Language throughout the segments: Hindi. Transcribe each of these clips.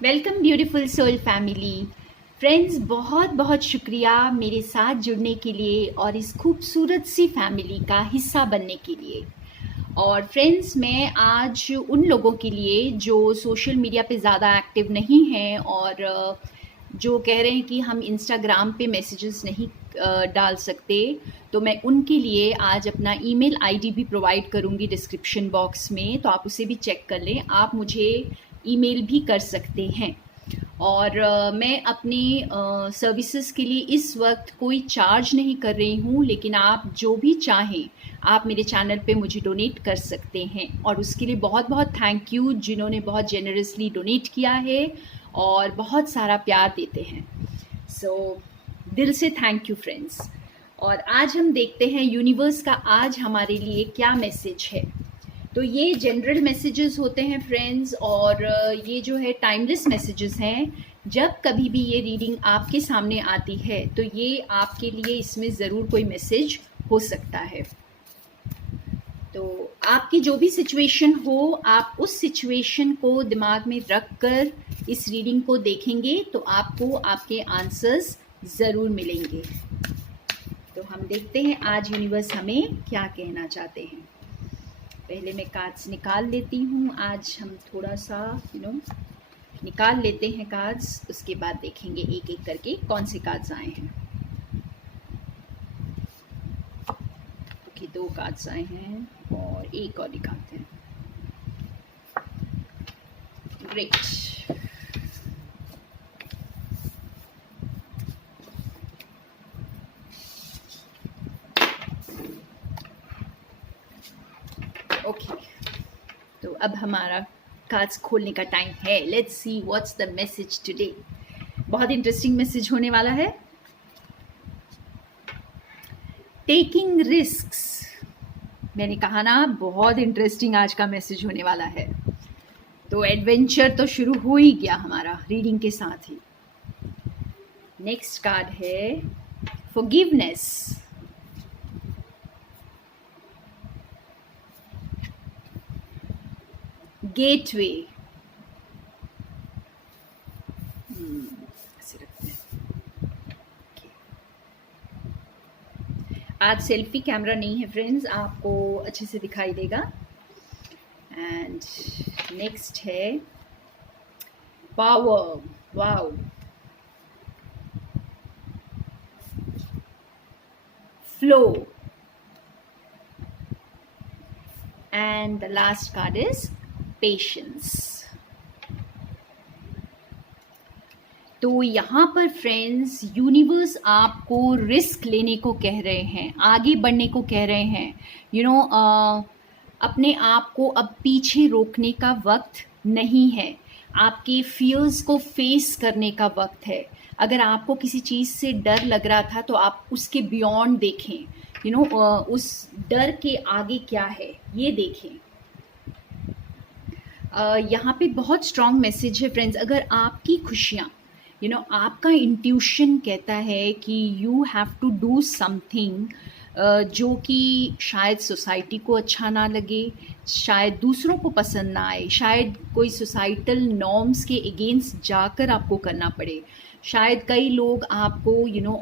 Welcome beautiful soul family friends, बहुत बहुत शुक्रिया मेरे साथ जुड़ने के लिए और इस खूबसूरत सी फैमिली का हिस्सा बनने के लिए। और फ्रेंड्स, मैं आज उन लोगों के लिए जो सोशल मीडिया पे ज़्यादा एक्टिव नहीं हैं और जो कह रहे हैं कि हम इंस्टाग्राम पे मैसेजेस नहीं डाल सकते, तो मैं उनके लिए आज अपना ईमेल आईडी भी प्रोवाइड करूँगी डिस्क्रिप्शन बॉक्स में, तो आप उसे भी चेक कर लें। आप मुझे ईमेल भी कर सकते हैं। और मैं अपनी सर्विसेज के लिए इस वक्त कोई चार्ज नहीं कर रही हूँ, लेकिन आप जो भी चाहें आप मेरे चैनल पे मुझे डोनेट कर सकते हैं। और उसके लिए बहुत बहुत थैंक यू जिन्होंने बहुत जेनरसली डोनेट किया है और बहुत सारा प्यार देते हैं। सो दिल से थैंक यू फ्रेंड्स। और आज हम देखते हैं यूनिवर्स का आज हमारे लिए क्या मैसेज है। तो ये जनरल मैसेजेस होते हैं फ्रेंड्स, और ये जो है टाइमलेस मैसेजेस हैं। जब कभी भी ये रीडिंग आपके सामने आती है तो ये आपके लिए इसमें ज़रूर कोई मैसेज हो सकता है। तो आपकी जो भी सिचुएशन हो, आप उस सिचुएशन को दिमाग में रख कर इस रीडिंग को देखेंगे तो आपको आपके आंसर्स ज़रूर मिलेंगे। तो हम देखते हैं आज यूनिवर्स हमें क्या कहना चाहते हैं। पहले मैं कार्ड्स निकाल लेती हूँ। आज हम थोड़ा सा निकाल लेते हैं कार्ड्स, उसके बाद देखेंगे एक एक करके कौन से कार्ड्स आए हैं। ओके, 2 कार्ड्स आए हैं और एक और निकालते हैं। ग्रेट। ओके, तो अब हमारा कार्ड्स खोलने का टाइम है। Let's see what's the message today. बहुत इंटरेस्टिंग मैसेज होने वाला है। टेकिंग रिस्क्स, मैंने कहा ना बहुत इंटरेस्टिंग आज का मैसेज होने वाला है। तो एडवेंचर तो शुरू हो ही गया हमारा रीडिंग के साथ ही। नेक्स्ट कार्ड है फॉरगिवनेस। गेटवे, ऐसे रखते हैं। आज सेल्फी कैमरा नहीं है फ्रेंड्स, आपको अच्छे से दिखाई देगा। एंड नेक्स्ट है power. Wow, flow, and the last card is patience. तो यहाँ पर फ्रेंड्स यूनिवर्स आपको रिस्क लेने को कह रहे हैं, आगे बढ़ने को कह रहे हैं। अपने आप को अब पीछे रोकने का वक्त नहीं है, आपके फियर्स को फेस करने का वक्त है। अगर आपको किसी चीज़ से डर लग रहा था तो आप उसके बियॉन्ड देखें, उस डर के आगे क्या है ये देखें। यहाँ पे बहुत स्ट्रॉन्ग मैसेज है फ्रेंड्स। अगर आपकी खुशियाँ आपका इंट्यूशन कहता है कि you have to do something जो कि शायद सोसाइटी को अच्छा ना लगे, शायद दूसरों को पसंद ना आए, शायद कोई सोसाइटल नॉर्म्स के अगेंस्ट जाकर आपको करना पड़े, शायद कई लोग आपको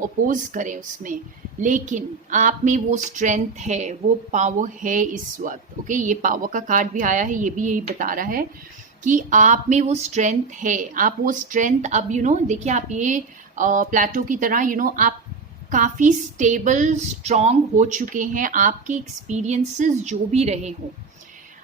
अपोज करें उसमें, लेकिन आप में वो स्ट्रेंथ है, वो पावर है इस वक्त। ओके, ये पावर का कार्ड भी आया है, ये भी यही बता रहा है कि आप में वो स्ट्रेंथ है। आप वो स्ट्रेंथ अब देखिए, आप ये प्लेटो की तरह आप काफ़ी स्टेबल स्ट्रॉन्ग हो चुके हैं। आपके एक्सपीरियंसेस जो भी रहे हों,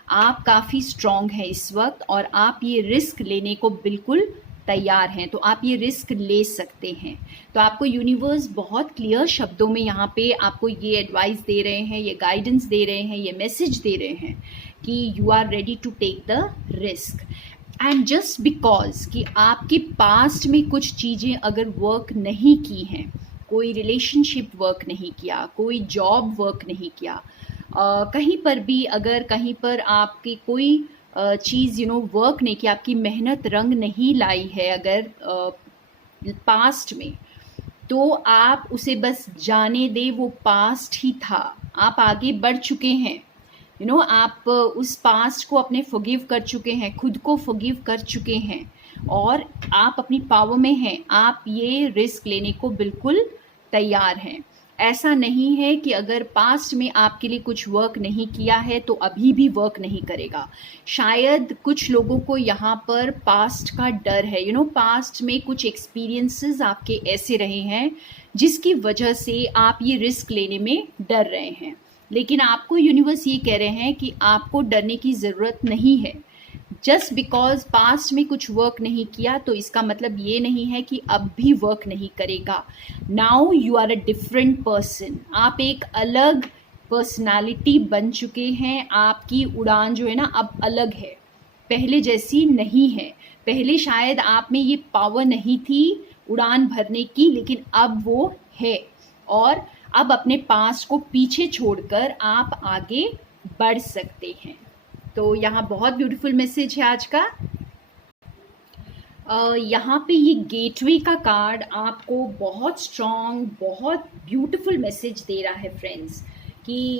आप काफ़ी स्ट्रॉन्ग हैं इस वक्त और आप ये रिस्क लेने को बिल्कुल तैयार हैं। तो आप ये रिस्क ले सकते हैं। तो आपको यूनिवर्स बहुत क्लियर शब्दों में यहाँ पे आपको ये एडवाइस दे रहे हैं, ये गाइडेंस दे रहे हैं, ये मैसेज दे रहे हैं कि you are ready to take the risk. And just because कि आपके पास्ट में कुछ चीज़ें अगर वर्क नहीं की हैं, कोई रिलेशनशिप वर्क नहीं किया, कोई जॉब वर्क नहीं किया, कहीं पर भी अगर कहीं पर आपकी कोई चीज़ वर्क नहीं किया, आपकी मेहनत रंग नहीं लाई है अगर पास्ट में, तो आप उसे बस जाने दे, वो पास्ट ही था। आप आगे बढ़ चुके हैं, आप उस पास्ट को अपने फॉरगिव कर चुके हैं, खुद को फॉरगिव कर चुके हैं। और आप अपनी पावर में हैं, आप ये रिस्क लेने को बिल्कुल तैयार हैं। ऐसा नहीं है कि अगर पास्ट में आपके लिए कुछ वर्क नहीं किया है तो अभी भी वर्क नहीं करेगा। शायद कुछ लोगों को यहाँ पर पास्ट का डर है, पास्ट में कुछ एक्सपीरियंसेस आपके ऐसे रहे हैं जिसकी वजह से आप ये रिस्क लेने में डर रहे हैं। लेकिन आपको यूनिवर्स ये कह रहे हैं कि आपको डरने की ज़रूरत नहीं है। जस्ट बिकॉज पास्ट में कुछ वर्क नहीं किया तो इसका मतलब ये नहीं है कि अब भी वर्क नहीं करेगा। Now you are a different person, आप एक अलग पर्सनालिटी बन चुके हैं। आपकी उड़ान जो है ना अब अलग है, पहले जैसी नहीं है। पहले शायद आप में ये पावर नहीं थी उड़ान भरने की, लेकिन अब वो है। और अब अपने पास्ट को पीछे छोड़कर आप आगे बढ़ सकते हैं। तो यहाँ बहुत ब्यूटीफुल मैसेज है आज का। यहाँ पे ये गेटवे का कार्ड आपको बहुत स्ट्रॉन्ग, बहुत ब्यूटीफुल मैसेज दे रहा है फ्रेंड्स कि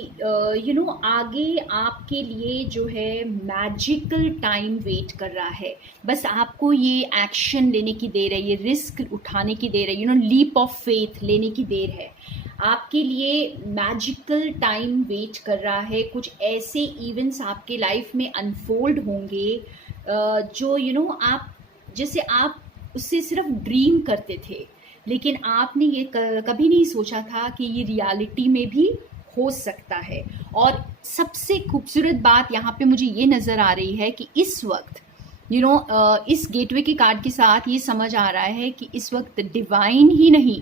आगे आपके लिए जो है मैजिकल टाइम वेट कर रहा है। बस आपको ये एक्शन लेने की देर है, ये रिस्क उठाने की देर है, लीप ऑफ फेथ लेने की देर है। आपके लिए मैजिकल टाइम वेट कर रहा है। कुछ ऐसे इवेंट्स आपके लाइफ में अनफोल्ड होंगे जो आप जैसे आप उससे सिर्फ ड्रीम करते थे, लेकिन आपने ये कभी नहीं सोचा था कि ये रियलिटी में भी हो सकता है। और सबसे खूबसूरत बात यहाँ पे मुझे ये नज़र आ रही है कि इस वक्त इस गेटवे के कार्ड के साथ ये समझ आ रहा है कि इस वक्त डिवाइन ही नहीं,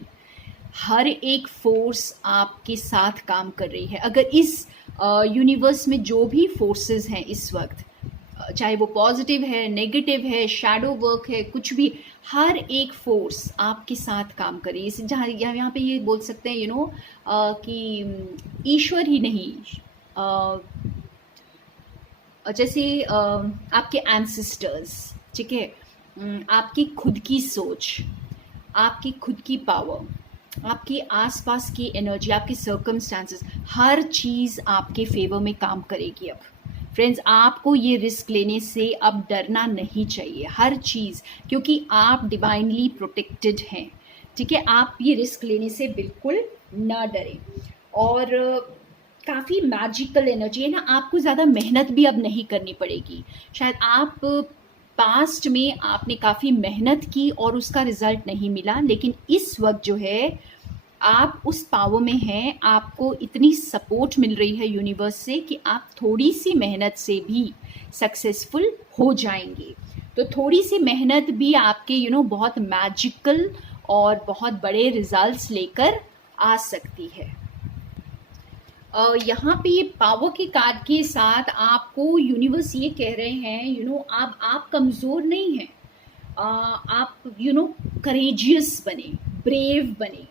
हर एक फोर्स आपके साथ काम कर रही है। अगर इस यूनिवर्स में जो भी फोर्सेस हैं इस वक्त, चाहे वो पॉजिटिव है, नेगेटिव है, शैडो वर्क है, कुछ भी, हर एक फोर्स आपके साथ काम कर रही है। जहाँ यहाँ पे ये बोल सकते हैं कि ईश्वर ही नहीं, जैसे आपके एंसेस्टर्स, ठीक है, आपकी खुद की सोच, आपकी खुद की पावर, आपके आसपास की एनर्जी, आपके सर्कमस्टांसेस, हर चीज़ आपके फेवर में काम करेगी। अब फ्रेंड्स, आपको ये रिस्क लेने से अब डरना नहीं चाहिए, हर चीज़, क्योंकि आप डिवाइनली प्रोटेक्टेड हैं। ठीक है, आप ये रिस्क लेने से बिल्कुल ना डरें। और काफ़ी मैजिकल एनर्जी है ना, आपको ज़्यादा मेहनत भी अब नहीं करनी पड़ेगी। शायद आप पास्ट में आपने काफ़ी मेहनत की और उसका रिजल्ट नहीं मिला, लेकिन इस वक्त जो है आप उस पावर में हैं, आपको इतनी सपोर्ट मिल रही है यूनिवर्स से कि आप थोड़ी सी मेहनत से भी सक्सेसफुल हो जाएंगे। तो थोड़ी सी मेहनत भी आपके बहुत मैजिकल और बहुत बड़े रिजल्ट्स लेकर आ सकती है। यहाँ पे ये पावर के कार्ड के साथ आपको यूनिवर्स ये कह रहे हैं आप कमज़ोर नहीं हैं। आप करेजियस बने, ब्रेव बने,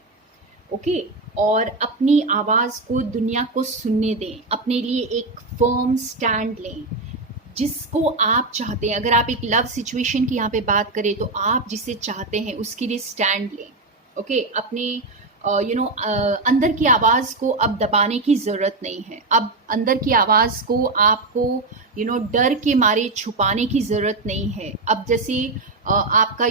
ओके, और अपनी आवाज़ को दुनिया को सुनने दें, अपने लिए एक फर्म स्टैंड लें जिसको आप चाहते हैं। अगर आप एक लव सिचुएशन की यहाँ पे बात करें तो आप जिसे चाहते हैं उसके लिए स्टैंड लें, ओके। अपने अंदर की आवाज़ को अब दबाने की ज़रूरत नहीं है। अब अंदर की आवाज़ को आपको डर के मारे छुपाने की ज़रूरत नहीं है। अब जैसे आपका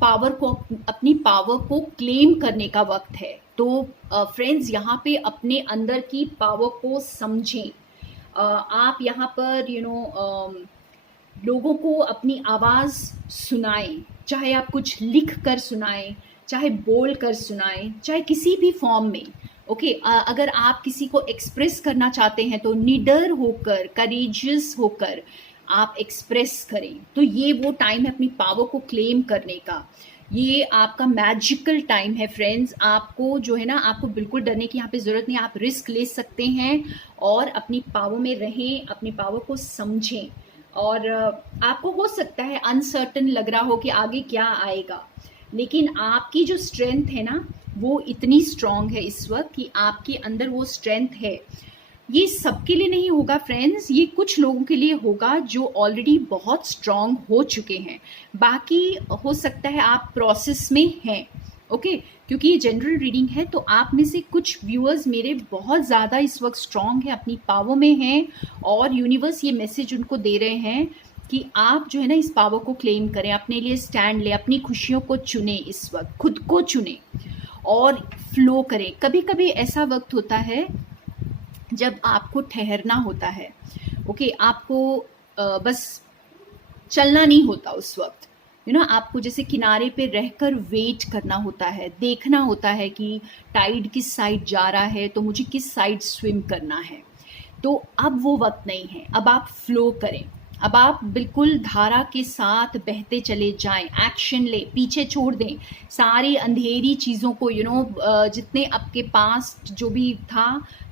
पावर को, अपनी पावर को क्लेम करने का वक्त है। तो फ्रेंड्स, यहाँ पे अपने अंदर की पावर को समझें। आप यहाँ पर लोगों को अपनी आवाज़ सुनाएं, चाहे आप कुछ लिख कर सुनाएं, चाहे बोल कर सुनाएं, चाहे किसी भी फॉर्म में, ओके। अगर आप किसी को एक्सप्रेस करना चाहते हैं तो निडर होकर, करेजियस होकर आप एक्सप्रेस करें। तो ये वो टाइम है अपनी पावर को क्लेम करने का। ये आपका मैजिकल टाइम है फ्रेंड्स। आपको जो है ना, आपको बिल्कुल डरने की यहाँ पे ज़रूरत नहीं। आप रिस्क ले सकते हैं और अपनी पावर में रहें, अपनी पावर को समझें। और आपको हो सकता है अनसर्टन लग रहा हो कि आगे क्या आएगा, लेकिन आपकी जो स्ट्रेंथ है ना, वो इतनी स्ट्रांग है इस वक्त कि आपके अंदर वो स्ट्रेंथ है। ये सबके लिए नहीं होगा फ्रेंड्स, ये कुछ लोगों के लिए होगा जो ऑलरेडी बहुत स्ट्रांग हो चुके हैं। बाकी हो सकता है आप प्रोसेस में हैं, ओके। क्योंकि ये जनरल रीडिंग है तो आप में से कुछ व्यूअर्स मेरे बहुत ज़्यादा इस वक्त स्ट्रांग हैं, अपनी पावर में हैं, और यूनिवर्स ये मैसेज उनको दे रहे हैं कि आप जो है ना इस पावर को क्लेम करें, अपने लिए स्टैंड लें, अपनी खुशियों को चुनें, इस वक्त खुद को चुनें और फ्लो करें। कभी कभी ऐसा वक्त होता है जब आपको ठहरना होता है। ओके, आपको बस चलना नहीं होता उस वक्त, आपको जैसे किनारे पे रहकर वेट करना होता है, देखना होता है कि टाइड किस साइड जा रहा है, तो मुझे किस साइड स्विम करना है। तो अब वो वक्त नहीं है, अब आप फ्लो करें, अब आप बिल्कुल धारा के साथ बहते चले जाएं, एक्शन ले, पीछे छोड़ दें सारी अंधेरी चीज़ों को, जितने आपके पास जो भी था,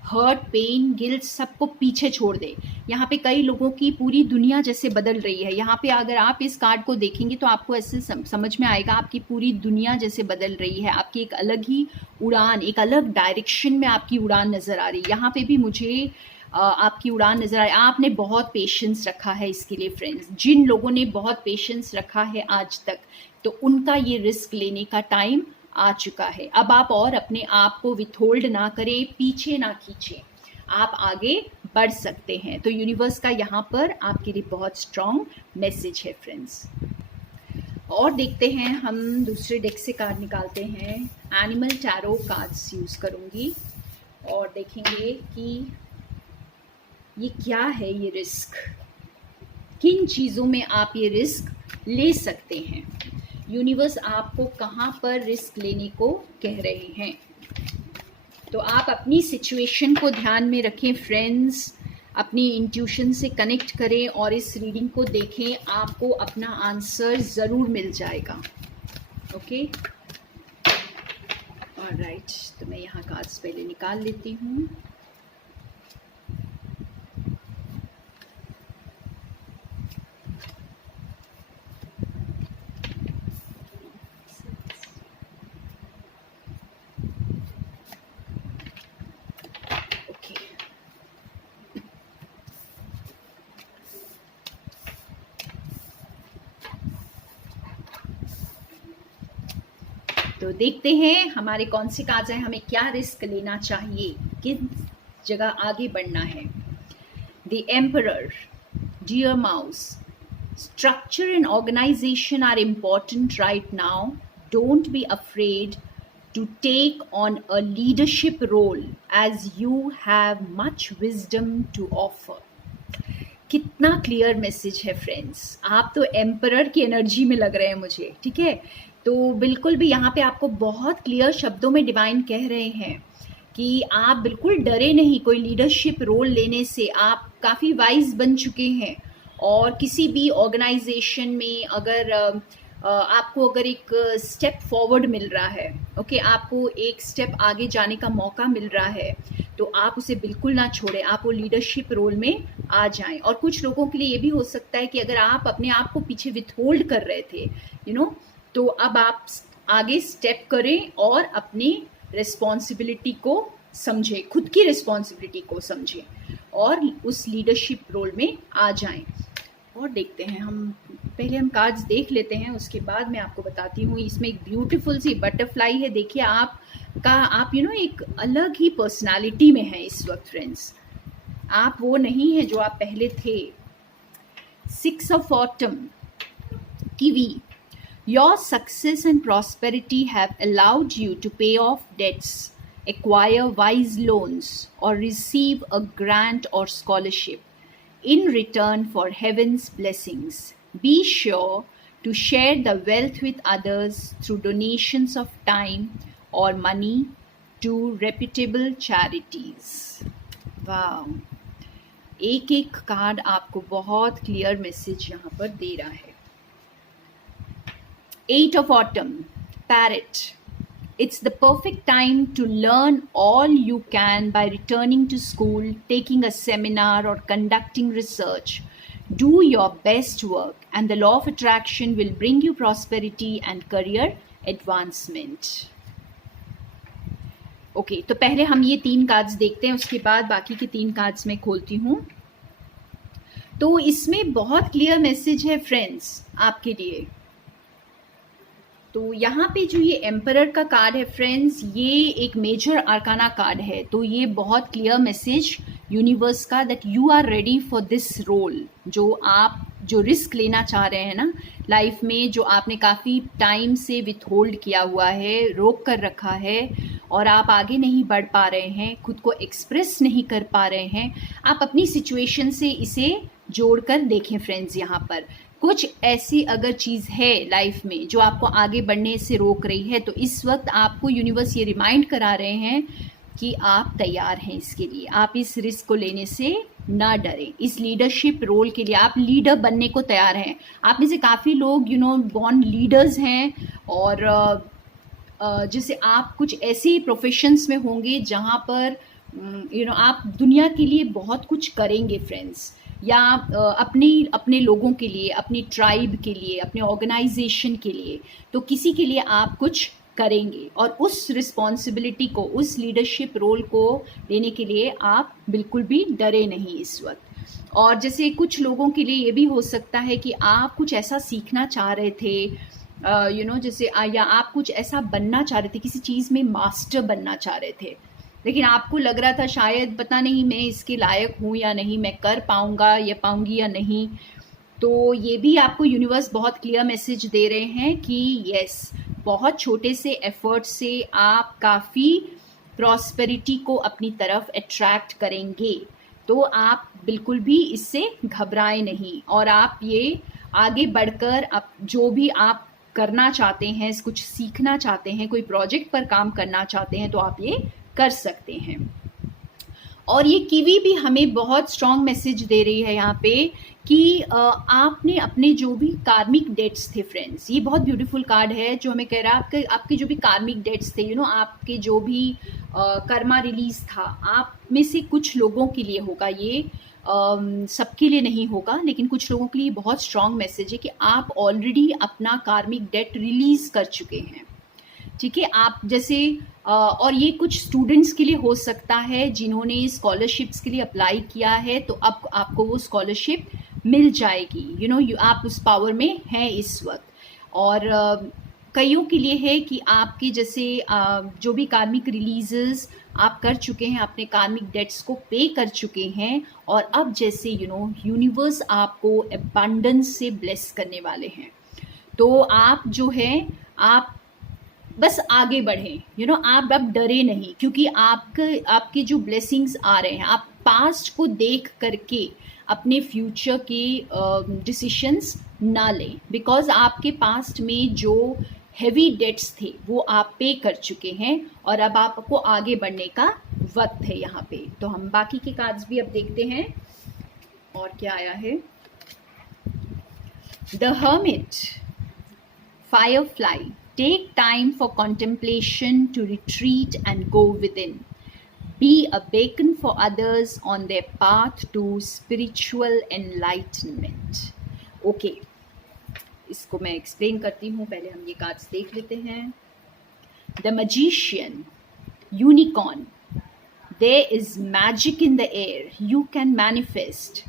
हर्ट, पेन, गिल्ट, सबको पीछे छोड़ दे। यहाँ पे कई लोगों की पूरी दुनिया जैसे बदल रही है। यहाँ पे अगर आप इस कार्ड को देखेंगे तो आपको ऐसे समझ में आएगा आपकी पूरी दुनिया जैसे बदल रही है, आपकी एक अलग ही उड़ान, एक अलग डायरेक्शन में आपकी उड़ान नज़र आ रही है। यहाँ पे भी मुझे आपकी उड़ान नज़र आए। आपने बहुत पेशेंस रखा है इसके लिए फ्रेंड्स। जिन लोगों ने बहुत पेशेंस रखा है आज तक, तो उनका ये रिस्क लेने का टाइम आ चुका है। अब आप और अपने आप को विथहोल्ड ना करें, पीछे ना खींचें, आप आगे बढ़ सकते हैं। तो यूनिवर्स का यहाँ पर आपके लिए बहुत स्ट्रॉन्ग मैसेज है फ्रेंड्स। और देखते हैं, हम दूसरे डेक से कार्ड निकालते हैं। एनिमल टैरो कार्ड्स यूज़ करूँगी और देखेंगे कि ये क्या है, ये रिस्क, किन चीज़ों में आप ये रिस्क ले सकते हैं। यूनिवर्स आपको कहाँ पर रिस्क लेने को कह रहे हैं। तो आप अपनी सिचुएशन को ध्यान में रखें फ्रेंड्स, अपनी इंट्यूशन से कनेक्ट करें और इस रीडिंग को देखें, आपको अपना आंसर ज़रूर मिल जाएगा। ओके, ऑलराइट, तो मैं यहाँ कार्ड्स पहले निकाल लेती हूँ। तो देखते हैं हमारे कौन से कार्ड्स हैं, हमें क्या रिस्क लेना चाहिए, किस जगह आगे बढ़ना है। The emperor, dear mouse, structure and organisation are important right now, don't be afraid to take on a leadership role as you have much wisdom to offer। कितना क्लियर मैसेज है फ्रेंड्स, आप तो एम्परर की एनर्जी में लग रहे हैं मुझे, ठीक है। तो बिल्कुल भी यहाँ पे आपको बहुत क्लियर शब्दों में डिवाइन कह रहे हैं कि आप बिल्कुल डरे नहीं कोई लीडरशिप रोल लेने से। आप काफ़ी वाइज बन चुके हैं और किसी भी ऑर्गेनाइजेशन में अगर आपको अगर एक स्टेप फॉरवर्ड मिल रहा है, ओके, आपको एक स्टेप आगे जाने का मौका मिल रहा है, तो आप उसे बिल्कुल ना छोड़ें, आप वो लीडरशिप रोल में आ जाएं। और कुछ लोगों के लिए ये भी हो सकता है कि अगर आप अपने आप को पीछे विथहोल्ड कर रहे थे, तो अब आप आगे स्टेप करें और अपनी रिस्पॉन्सिबिलिटी को समझें, खुद की रिस्पॉन्सिबिलिटी को समझें और उस लीडरशिप रोल में आ जाएं। और देखते हैं, पहले हम कार्ड्स देख लेते हैं, उसके बाद मैं आपको बताती हूँ। इसमें एक ब्यूटीफुल सी बटरफ्लाई है, देखिए आप एक अलग ही पर्सनालिटी में है इस वक्त फ्रेंड्स। आप वो नहीं है जो आप पहले थे। 6 of Autumn, kiwi, your success and prosperity have allowed you to pay off debts, acquire wise loans or receive a grant or scholarship in return for heaven's blessings. Be sure to share the wealth with others through donations of time or money to reputable charities। वाह, एक एक कार्ड आपको बहुत क्लियर मैसेज यहाँ पर दे रहा है। 8 of Autumn, Parrot, it's the perfect time to learn all you can by returning to school, taking a seminar or conducting research. Do your best work and the law of attraction will bring you prosperity and career advancement। Okay, तो पहले हम ये 3 कार्ड्स देखते हैं, उसके बाद बाकी के 3 कार्ड्स मैं खोलती हूँ। तो इसमें बहुत क्लियर मैसेज है फ्रेंड्स आपके लिए। तो यहाँ पे जो ये एम्परर का कार्ड है फ्रेंड्स, ये एक मेजर आर्काना कार्ड है। तो ये बहुत क्लियर मैसेज यूनिवर्स का that you are ready for this role, जो आप जो रिस्क लेना चाह रहे हैं ना लाइफ में, जो आपने काफ़ी टाइम से विथहोल्ड किया हुआ है, रोक कर रखा है, और आप आगे नहीं बढ़ पा रहे हैं, खुद को एक्सप्रेस नहीं कर पा रहे हैं, आप अपनी सिचुएशन से इसे जोड़कर देखें फ्रेंड्स। यहाँ पर कुछ ऐसी अगर चीज़ है लाइफ में जो आपको आगे बढ़ने से रोक रही है, तो इस वक्त आपको यूनिवर्स ये रिमाइंड करा रहे हैं कि आप तैयार हैं इसके लिए, आप इस रिस्क को लेने से ना डरें। इस लीडरशिप रोल के लिए आप लीडर बनने को तैयार हैं। आप में से काफ़ी लोग बॉर्न लीडर्स हैं, और जैसे आप कुछ ऐसे प्रोफेशंस में होंगे जहाँ पर आप दुनिया के लिए बहुत कुछ करेंगे फ्रेंड्स, या अपने लोगों के लिए, अपनी ट्राइब के लिए, अपने ऑर्गेनाइजेशन के लिए, तो किसी के लिए आप कुछ करेंगे, और उस रिस्पॉन्सिबिलिटी को, उस लीडरशिप रोल को लेने के लिए आप बिल्कुल भी डरे नहीं इस वक्त। और जैसे कुछ लोगों के लिए ये भी हो सकता है कि आप कुछ ऐसा सीखना चाह रहे थे, जैसे या आप कुछ ऐसा बनना चाह रहे थे, किसी चीज़ में मास्टर बनना चाह रहे थे, लेकिन आपको लग रहा था शायद पता नहीं मैं इसके लायक हूँ या नहीं, मैं कर पाऊँगा या पाऊँगी या नहीं। तो ये भी आपको यूनिवर्स बहुत क्लियर मैसेज दे रहे हैं कि यस, बहुत छोटे से एफर्ट से आप काफ़ी प्रॉस्पेरिटी को अपनी तरफ अट्रैक्ट करेंगे। तो आप बिल्कुल भी इससे घबराएं नहीं, और आप ये आगे बढ़कर आप जो भी आप करना चाहते हैं, कुछ सीखना चाहते हैं, कोई प्रोजेक्ट पर काम करना चाहते हैं, तो आप ये कर सकते हैं। और ये कीवी भी हमें बहुत स्ट्रॉन्ग मैसेज दे रही है यहाँ पे कि आपने अपने जो भी कार्मिक डेट्स थे फ्रेंड्स, ये बहुत ब्यूटीफुल कार्ड है जो हमें कह रहा है आपके जो भी कार्मिक डेट्स थे, आपके जो भी कर्मा रिलीज था, आप में से कुछ लोगों के लिए होगा ये, सबके लिए नहीं होगा, लेकिन कुछ लोगों के लिए बहुत स्ट्रॉन्ग मैसेज है कि आप ऑलरेडी अपना कार्मिक डेट रिलीज कर चुके हैं। ठीक है, आप जैसे और ये कुछ स्टूडेंट्स के लिए हो सकता है जिन्होंने स्कॉलरशिप्स के लिए अप्लाई किया है, तो अब आपको वो स्कॉलरशिप मिल जाएगी। आप उस पावर में हैं इस वक्त। और कईयों के लिए है कि आपके जैसे जो भी कार्मिक रिलीजेस आप कर चुके हैं, अपने कार्मिक डेट्स को पे कर चुके हैं, और अब जैसे यूनिवर्स आपको अबंडेंस से ब्लेस करने वाले हैं। तो आप जो है आप बस आगे बढ़ें, आप अब डरे नहीं, क्योंकि आपके जो ब्लेसिंग्स आ रहे हैं, आप पास्ट को देख करके अपने फ्यूचर के डिसीशंस ना लें, बिकॉज आपके पास्ट में जो हैवी डेट्स थे वो आप पे कर चुके हैं, और अब आपको आगे बढ़ने का वक्त है यहाँ पे। तो हम बाकी के कार्ड्स भी अब देखते हैं और क्या आया है। The hermit, Firefly, take time for contemplation to retreat and go within. Be a beacon for others on their path to spiritual enlightenment. Okay, इसको मैं एक्सप्लेन करती हूँ, पहले हम ये कार्ड्स देख लेते हैं। The Magician, Unicorn. There is magic in the air. You can manifest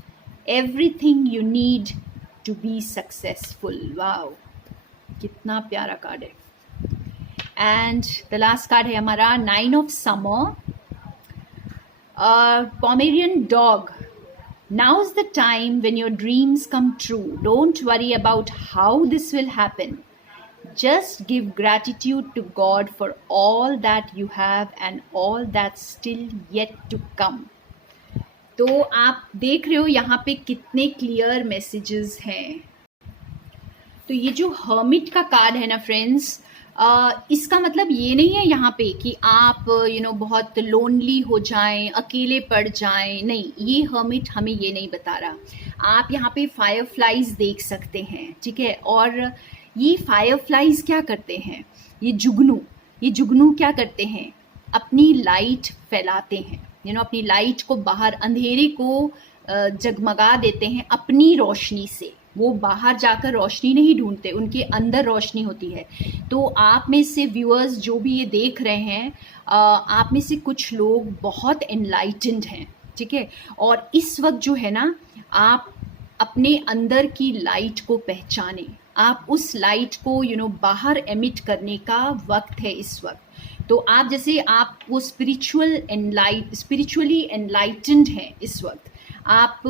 everything you need to be successful. Wow, कितना प्यारा कार्ड है। एंड द लास्ट कार्ड है हमारा 9 of summer, Pomeranian dog. Now is the time when your dreams come true. Don't worry about how this will happen, just give gratitude to God for all that you have and all that still yet to come. तो आप देख रहे हो यहाँ पे कितने क्लियर मैसेजेस हैं। तो ये जो हर्मिट का कार्ड है ना फ्रेंड्स, इसका मतलब ये नहीं है यहाँ पे कि आप बहुत लोनली हो जाएं, अकेले पड़ जाएं, नहीं, ये हर्मिट हमें ये नहीं बता रहा। आप यहाँ पे फायरफ्लाइज देख सकते हैं, ठीक है। और ये फायरफ्लाइज क्या करते हैं, ये जुगनू क्या करते हैं, अपनी लाइट फैलाते हैं, अपनी लाइट को बाहर, अंधेरे को जगमगा देते हैं अपनी रोशनी से। वो बाहर जाकर रोशनी नहीं ढूंढते, उनके अंदर रोशनी होती है। तो आप में से व्यूअर्स जो भी ये देख रहे हैं, आप में से कुछ लोग बहुत एनलाइटेंड हैं, ठीक है। और इस वक्त जो है ना, आप अपने अंदर की लाइट को पहचानें, आप उस लाइट को बाहर एमिट करने का वक्त है इस वक्त। तो आप जैसे आप वो स्पिरिचुअली एनलाइटेंड हैं इस वक्त, आप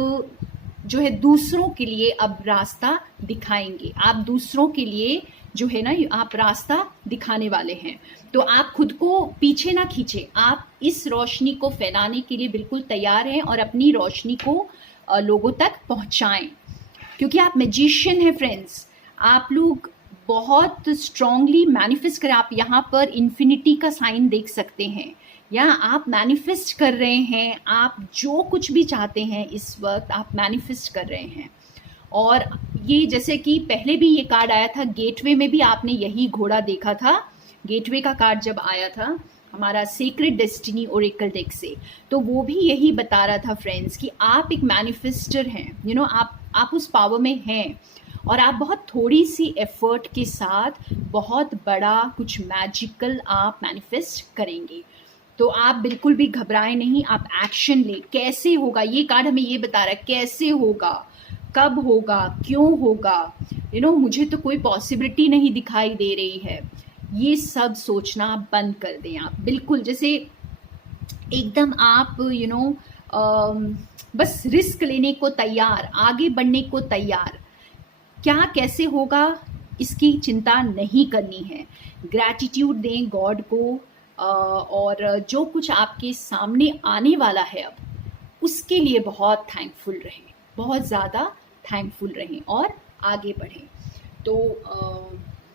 जो है दूसरों के लिए अब रास्ता दिखाएंगे। आप दूसरों के लिए जो है ना, आप रास्ता दिखाने वाले हैं। तो आप खुद को पीछे ना खींचे, आप इस रोशनी को फैलाने के लिए बिल्कुल तैयार हैं और अपनी रोशनी को लोगों तक पहुंचाएं, क्योंकि आप मैजिशियन हैं फ्रेंड्स। आप लोग बहुत स्ट्रांगली मैनिफेस्ट करें। आप यहाँ पर इन्फिनिटी का साइन देख सकते हैं, या आप मैनिफेस्ट कर रहे हैं। आप जो कुछ भी चाहते हैं इस वक्त आप मैनिफेस्ट कर रहे हैं। और ये जैसे कि पहले भी ये कार्ड आया था, गेटवे में भी आपने यही घोड़ा देखा था। गेटवे का कार्ड जब आया था हमारा सीक्रेट डेस्टिनी ओरेकल डेक से, तो वो भी यही बता रहा था फ्रेंड्स कि आप एक मैनिफेस्टर हैं। यू नो, आप उस पावर में हैं और आप बहुत थोड़ी सी एफर्ट के साथ बहुत बड़ा कुछ मैजिकल आप मैनिफेस्ट करेंगे। तो आप बिल्कुल भी घबराएं नहीं, आप एक्शन ले। कैसे होगा, ये कार्ड हमें ये बता रहा है कैसे होगा, कब होगा, क्यों होगा। यू नो, मुझे तो कोई पॉसिबिलिटी नहीं दिखाई दे रही है। ये सब सोचना बंद कर दें आप, बिल्कुल जैसे एकदम आप यू नो बस रिस्क लेने को तैयार, आगे बढ़ने को तैयार। क्या कैसे होगा इसकी चिंता नहीं करनी है। ग्रैटिट्यूड दें गॉड को, और जो कुछ आपके सामने आने वाला है अब उसके लिए बहुत थैंकफुल रहें, बहुत ज़्यादा थैंकफुल रहें और आगे बढ़ें। तो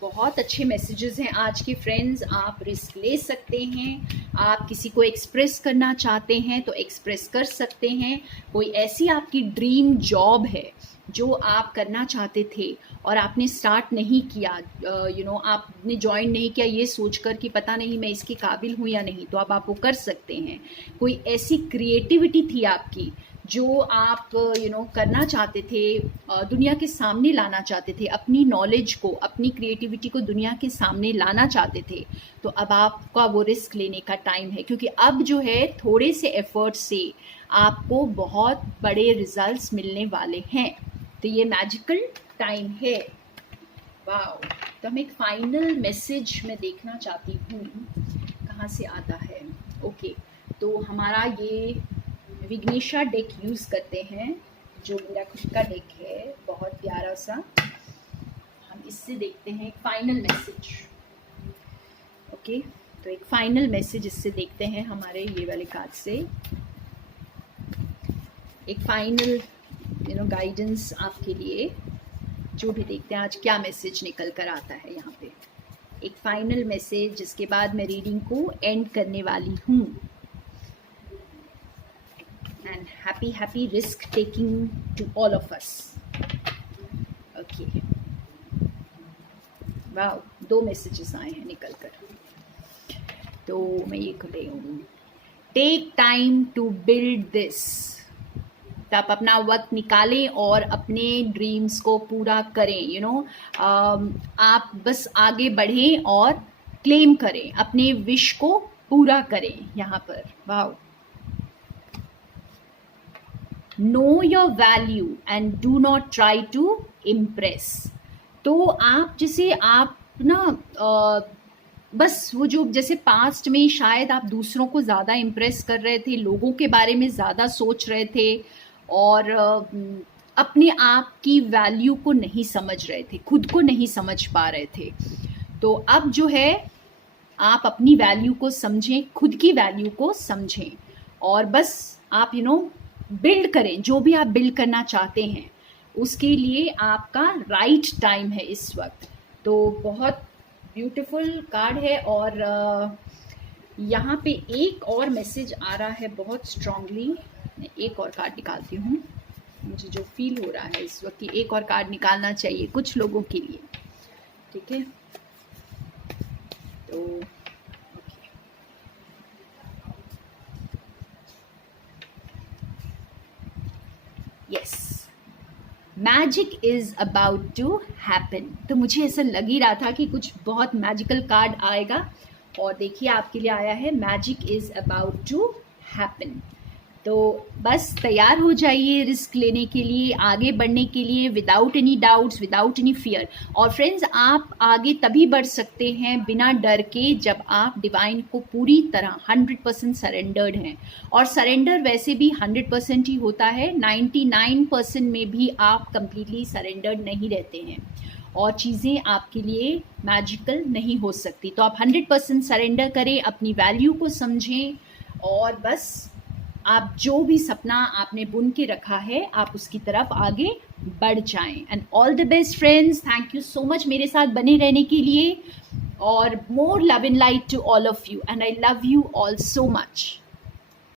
बहुत अच्छे मैसेजेस हैं आज के फ्रेंड्स। आप रिस्क ले सकते हैं, आप किसी को एक्सप्रेस करना चाहते हैं तो एक्सप्रेस कर सकते हैं। कोई ऐसी आपकी ड्रीम जॉब है जो आप करना चाहते थे और आपने स्टार्ट नहीं किया, यू नो आपने ज्वाइन नहीं किया ये सोचकर कि पता नहीं मैं इसके काबिल हूँ या नहीं, तो अब आप वो कर सकते हैं। कोई ऐसी क्रिएटिविटी थी आपकी जो आप यू नो करना चाहते थे, दुनिया के सामने लाना चाहते थे, अपनी नॉलेज को, अपनी क्रिएटिविटी को दुनिया के सामने लाना चाहते थे, तो अब आपका वो रिस्क लेने का टाइम है। क्योंकि अब जो है थोड़े से एफर्ट से आपको बहुत बड़े रिजल्ट्स मिलने वाले हैं। तो ये मैजिकल टाइम है। वाओ। तो हम एक फाइनल मैसेज मैं देखना चाहती हूँ कहाँ से आता है। ओके, तो हमारा ये विग्नेशा डेक यूज़ करते हैं, जो मेरा खुद का डेक है, बहुत प्यारा सा। हम इससे देखते हैं एक फाइनल मैसेज। ओके, तो एक फाइनल मैसेज इससे देखते हैं हमारे ये वाले कार्ड से। एक फाइनल यू नो गाइडेंस आपके लिए, जो भी देखते हैं आज क्या मैसेज निकल कर आता है यहाँ पे। एक फाइनल मैसेज, जिसके बाद मैं रीडिंग को एंड करने वाली हूँ। And happy risk taking to all of us. Okay. वाह, 2 मैसेजेस आए हैं निकल कर। तो मैं ये कर रही हूँ, take time to build this. तो आप अपना वक्त निकालें और अपने ड्रीम्स को पूरा करें। यू नो, आप बस आगे बढ़ें और क्लेम करें, अपने विश को पूरा करें यहाँ पर। वाह। Know your value and do not try to impress. तो आप जैसे आप ना बस वो जो जैसे पास्ट में शायद आप दूसरों को ज़्यादा इम्प्रेस कर रहे थे, लोगों के बारे में ज़्यादा सोच रहे थे और अपने आप की वैल्यू को नहीं समझ रहे थे, खुद को नहीं समझ पा रहे थे। तो अब जो है आप अपनी वैल्यू को समझें, खुद की वैल्यू को समझें और बस आप यू नो बिल्ड करें। जो भी आप बिल्ड करना चाहते हैं उसके लिए आपका राइट टाइम है इस वक्त। तो बहुत ब्यूटीफुल कार्ड है। और यहाँ पे एक और मैसेज आ रहा है बहुत स्ट्रांगली। मैं एक और कार्ड निकालती हूँ, मुझे जो फील हो रहा है इस वक्त कि एक और कार्ड निकालना चाहिए कुछ लोगों के लिए। ठीक है, तो yes, magic is about to happen. तो मुझे ऐसा लग ही रहा था कि कुछ बहुत मैजिकल कार्ड आएगा और देखिए आपके लिए आया है magic is about to happen. तो बस तैयार हो जाइए रिस्क लेने के लिए, आगे बढ़ने के लिए, without any doubts, without any fear. और फ्रेंड्स, आप आगे तभी बढ़ सकते हैं बिना डर के, जब आप डिवाइन को पूरी तरह 100% सरेंडर्ड हैं। और सरेंडर वैसे भी 100% ही होता है, 99% में भी आप कंप्लीटली सरेंडर्ड नहीं रहते हैं और चीज़ें आपके लिए मैजिकल नहीं हो सकती। तो आप 100% सरेंडर करें, अपनी वैल्यू को समझें और बस आप जो भी सपना आपने बुन के रखा है आप उसकी तरफ आगे बढ़ जाएं। And all the best friends, thank you so much मेरे साथ बने रहने के लिए, और more love and light to all of you, and I love you all so much.